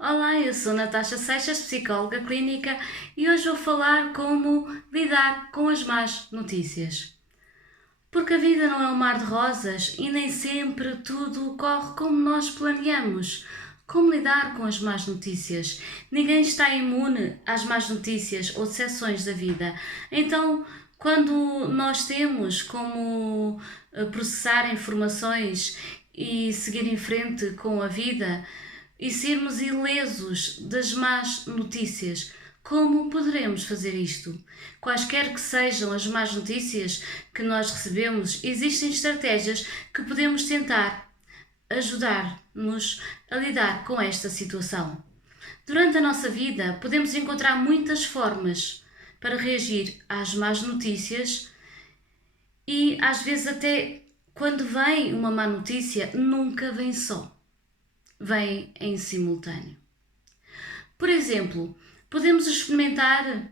Olá, eu sou Natasha Seixas, psicóloga clínica, e hoje vou falar como lidar com as más notícias. Porque a vida não é um mar de rosas e nem sempre tudo corre como nós planeamos. Como lidar com as más notícias? Ninguém está imune às más notícias ou decepções da vida. Então, quando nós temos como processar informações e seguir em frente com a vida e sermos ilesos das más notícias, como poderemos fazer isto? Quaisquer que sejam as más notícias que nós recebemos, existem estratégias que podemos tentar ajudar-nos a lidar com esta situação. Durante a nossa vida, podemos encontrar muitas formas para reagir às más notícias e, às vezes, até quando vem uma má notícia, nunca vem só. Vem em simultâneo. Por exemplo, podemos experimentar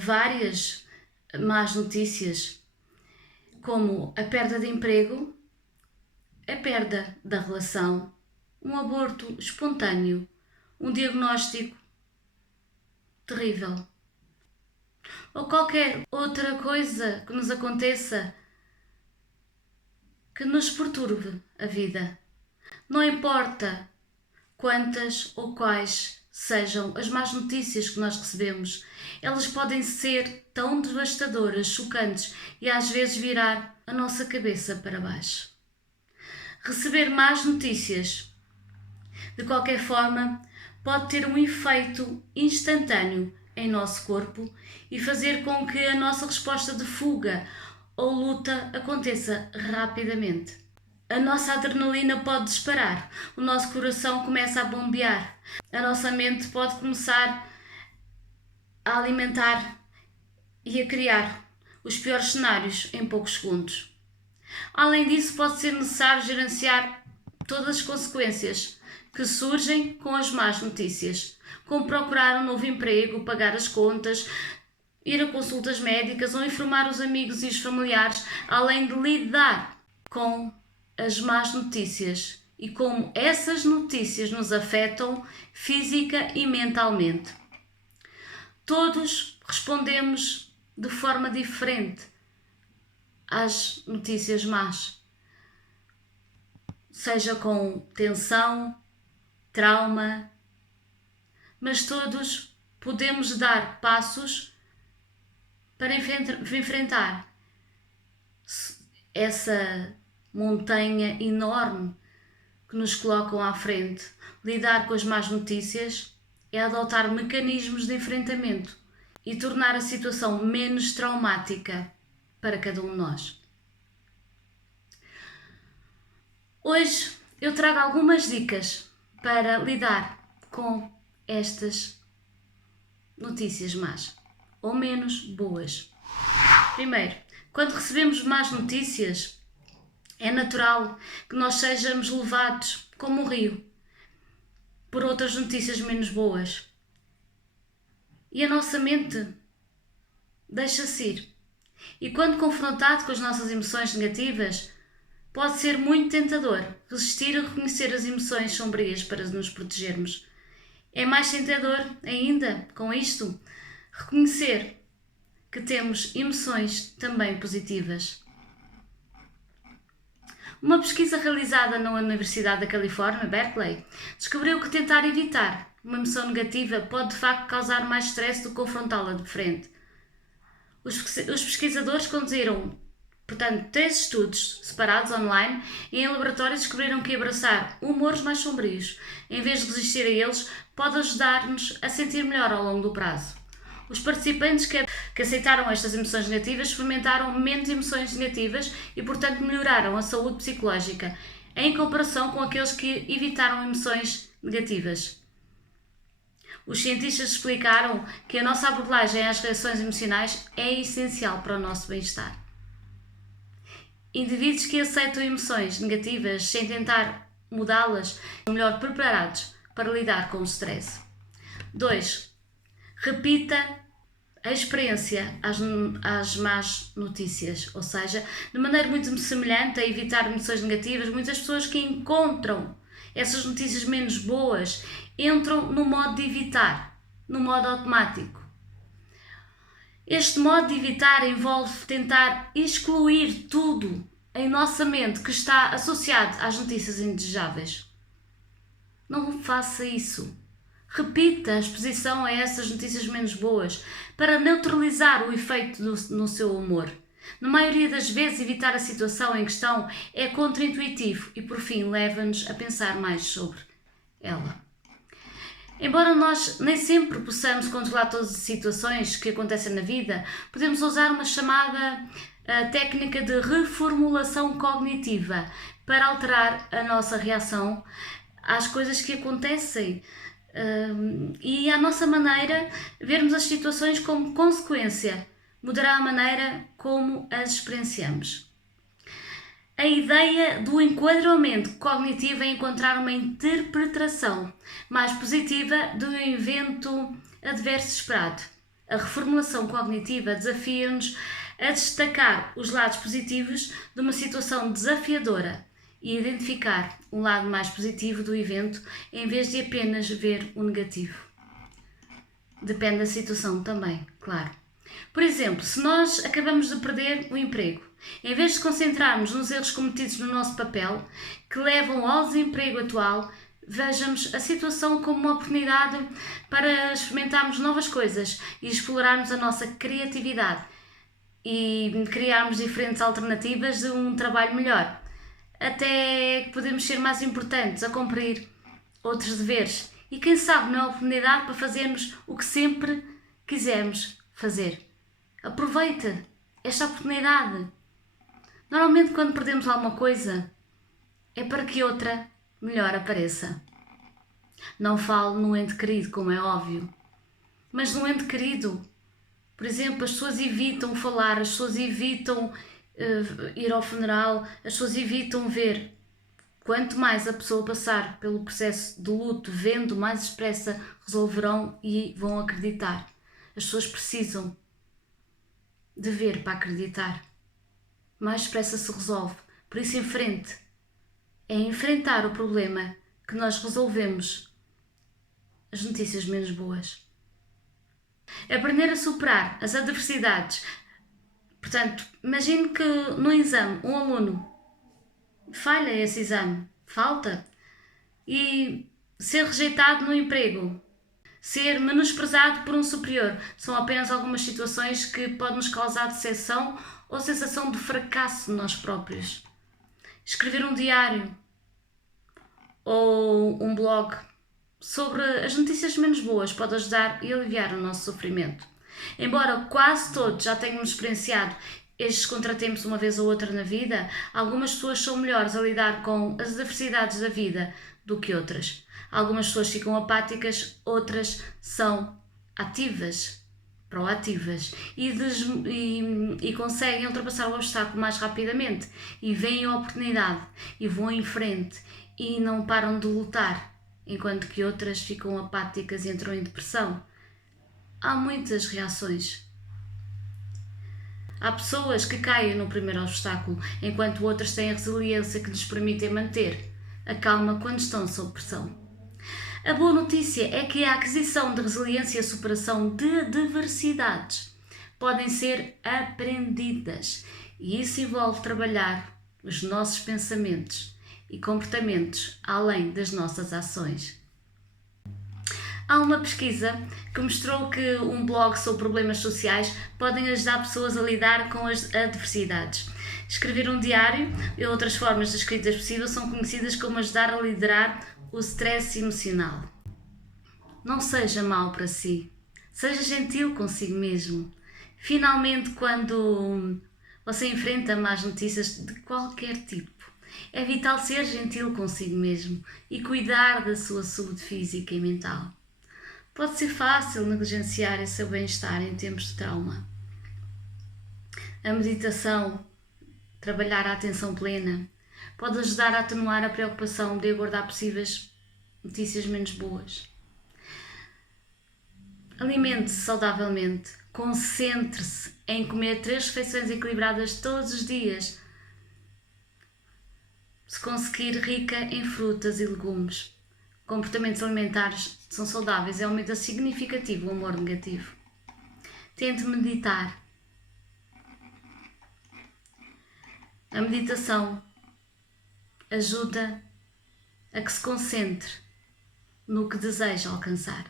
várias más notícias, como a perda de emprego, a perda da relação, um aborto espontâneo, um diagnóstico terrível, ou qualquer outra coisa que nos aconteça que nos perturbe a vida. Não importa quantas ou quais sejam as más notícias que nós recebemos, elas podem ser tão devastadoras, chocantes e às vezes virar a nossa cabeça para baixo. Receber más notícias, de qualquer forma, pode ter um efeito instantâneo em nosso corpo e fazer com que a nossa resposta de fuga ou luta aconteça rapidamente. A nossa adrenalina pode disparar, o nosso coração começa a bombear, a nossa mente pode começar a alimentar e a criar os piores cenários em poucos segundos. Além disso, pode ser necessário gerenciar todas as consequências que surgem com as más notícias, como procurar um novo emprego, pagar as contas, ir a consultas médicas ou informar os amigos e os familiares, além de lidar com as más notícias e como essas notícias nos afetam física e mentalmente. Todos respondemos de forma diferente às notícias más, seja com tensão, trauma, mas todos podemos dar passos para enfrentar essa montanha enorme que nos colocam à frente. Lidar com as más notícias é adotar mecanismos de enfrentamento e tornar a situação menos traumática para cada um de nós. Hoje eu trago algumas dicas para lidar com estas notícias más ou menos boas. Primeiro, quando recebemos más notícias, é natural que nós sejamos levados como um rio por outras notícias menos boas. E a nossa mente deixa-se ir. E quando confrontado com as nossas emoções negativas, pode ser muito tentador resistir a reconhecer as emoções sombrias para nos protegermos. É mais tentador ainda, com isto, reconhecer que temos emoções também positivas. Uma pesquisa realizada na Universidade da Califórnia, Berkeley, descobriu que tentar evitar uma emoção negativa pode de facto causar mais stress do que confrontá-la de frente. Os pesquisadores conduziram, portanto, 3 estudos separados online e em laboratório descobriram que abraçar humores mais sombrios, em vez de resistir a eles, pode ajudar-nos a sentir melhor ao longo do prazo. Os participantes que aceitaram estas emoções negativas experimentaram menos emoções negativas e, portanto, melhoraram a saúde psicológica, em comparação com aqueles que evitaram emoções negativas. Os cientistas explicaram que a nossa abordagem às reações emocionais é essencial para o nosso bem-estar. Indivíduos que aceitam emoções negativas sem tentar mudá-las estão melhor preparados para lidar com o stress. 2. Repita a experiência às más notícias, ou seja, de maneira muito semelhante a evitar emoções negativas, muitas pessoas que encontram Essas notícias menos boas entram no modo de evitar, no modo automático. Este modo de evitar envolve tentar excluir tudo em nossa mente que está associado às notícias indesejáveis. Não faça isso. Repita a exposição a essas notícias menos boas para neutralizar o efeito no seu humor. Na maioria das vezes, evitar a situação em questão é contraintuitivo e, por fim, leva-nos a pensar mais sobre ela. Embora nós nem sempre possamos controlar todas as situações que acontecem na vida, podemos usar uma chamada técnica de reformulação cognitiva para alterar a nossa reação às coisas que acontecem e, à nossa maneira, vermos as situações como consequência, mudará a maneira como as experienciamos. A ideia do enquadramento cognitivo é encontrar uma interpretação mais positiva do evento adverso esperado. A reformulação cognitiva desafia-nos a destacar os lados positivos de uma situação desafiadora e identificar um lado mais positivo do evento em vez de apenas ver o negativo. Depende da situação também, claro. Por exemplo, se nós acabamos de perder o emprego, em vez de concentrarmos nos erros cometidos no nosso papel, que levam ao desemprego atual, vejamos a situação como uma oportunidade para experimentarmos novas coisas e explorarmos a nossa criatividade e criarmos diferentes alternativas de um trabalho melhor. Até que podemos ser mais importantes a cumprir outros deveres e quem sabe não é a oportunidade para fazermos o que sempre quisemos fazer. Aproveita esta oportunidade. Normalmente quando perdemos alguma coisa é para que outra melhor apareça. Não falo no ente querido, como é óbvio, mas no ente querido, por exemplo, as pessoas evitam falar, as pessoas evitam ir ao funeral, as pessoas evitam ver. Quanto mais a pessoa passar pelo processo de luto, vendo, mais expressa resolverão e vão acreditar. As pessoas precisam de ver para acreditar. Mais expressa se resolve. Por isso, em frente. É enfrentar o problema que nós resolvemos as notícias menos boas. Aprender a superar as adversidades. Portanto, imagine que no exame um aluno falha esse exame, falta, e ser rejeitado no emprego, ser menosprezado por um superior, são apenas algumas situações que podem nos causar decepção ou sensação de fracasso de nós próprios. Escrever um diário ou um blog sobre as notícias menos boas pode ajudar e aliviar o nosso sofrimento. Embora quase todos já tenham experienciado estes contratempos uma vez ou outra na vida, algumas pessoas são melhores a lidar com as adversidades da vida do que outras. Algumas pessoas ficam apáticas, outras são ativas, proativas e conseguem ultrapassar o obstáculo mais rapidamente e veem a oportunidade e vão em frente e não param de lutar, enquanto que outras ficam apáticas e entram em depressão. Há muitas reações. Há pessoas que caem no primeiro obstáculo, enquanto outras têm a resiliência que lhes permite manter a calma quando estão sob pressão. A boa notícia é que a aquisição de resiliência e a superação de adversidades podem ser aprendidas e isso envolve trabalhar os nossos pensamentos e comportamentos além das nossas ações. Há uma pesquisa que mostrou que um blog sobre problemas sociais podem ajudar pessoas a lidar com as adversidades. Escrever um diário e outras formas de escrita possíveis são conhecidas como ajudar a liderar o stress emocional. Não seja mau para si. Seja gentil consigo mesmo. Finalmente, quando você enfrenta más notícias de qualquer tipo, é vital ser gentil consigo mesmo e cuidar da sua saúde física e mental. Pode ser fácil negligenciar o seu bem-estar em tempos de trauma. A meditação, trabalhar a atenção plena, pode ajudar a atenuar a preocupação de aguardar possíveis notícias menos boas. Alimente-se saudavelmente, concentre-se em comer 3 refeições equilibradas todos os dias. se conseguir rica em frutas e legumes. Comportamentos alimentares são saudáveis e aumenta significativo o humor negativo. Tente meditar. A meditação ajuda a que se concentre no que deseja alcançar.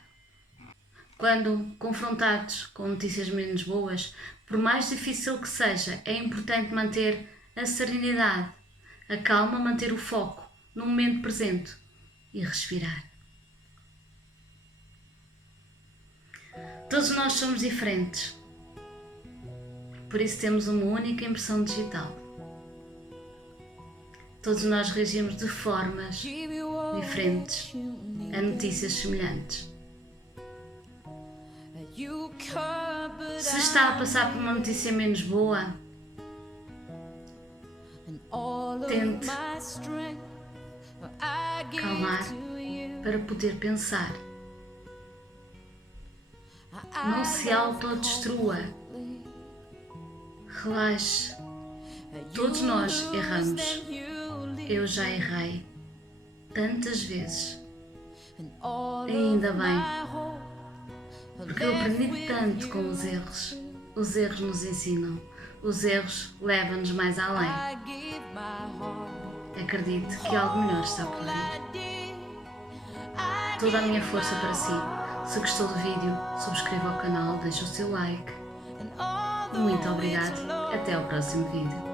Quando confrontados com notícias menos boas, por mais difícil que seja, é importante manter a serenidade, a calma, manter o foco no momento presente e respirar. Todos nós somos diferentes, por isso temos uma única impressão digital. Todos nós reagimos de formas diferentes a notícias semelhantes. Se está a passar por uma notícia menos boa, tente calmar para poder pensar. Não se autodestrua. Relaxe. Todos nós erramos. Eu já errei tantas vezes. E ainda bem, porque eu aprendi tanto com os erros. Os erros nos ensinam. Os erros levam-nos mais além. Acredite que algo melhor está por vir. Toda a minha força para si. Se gostou do vídeo, subscreva o canal, deixe o seu like. Muito obrigado. Até ao próximo vídeo.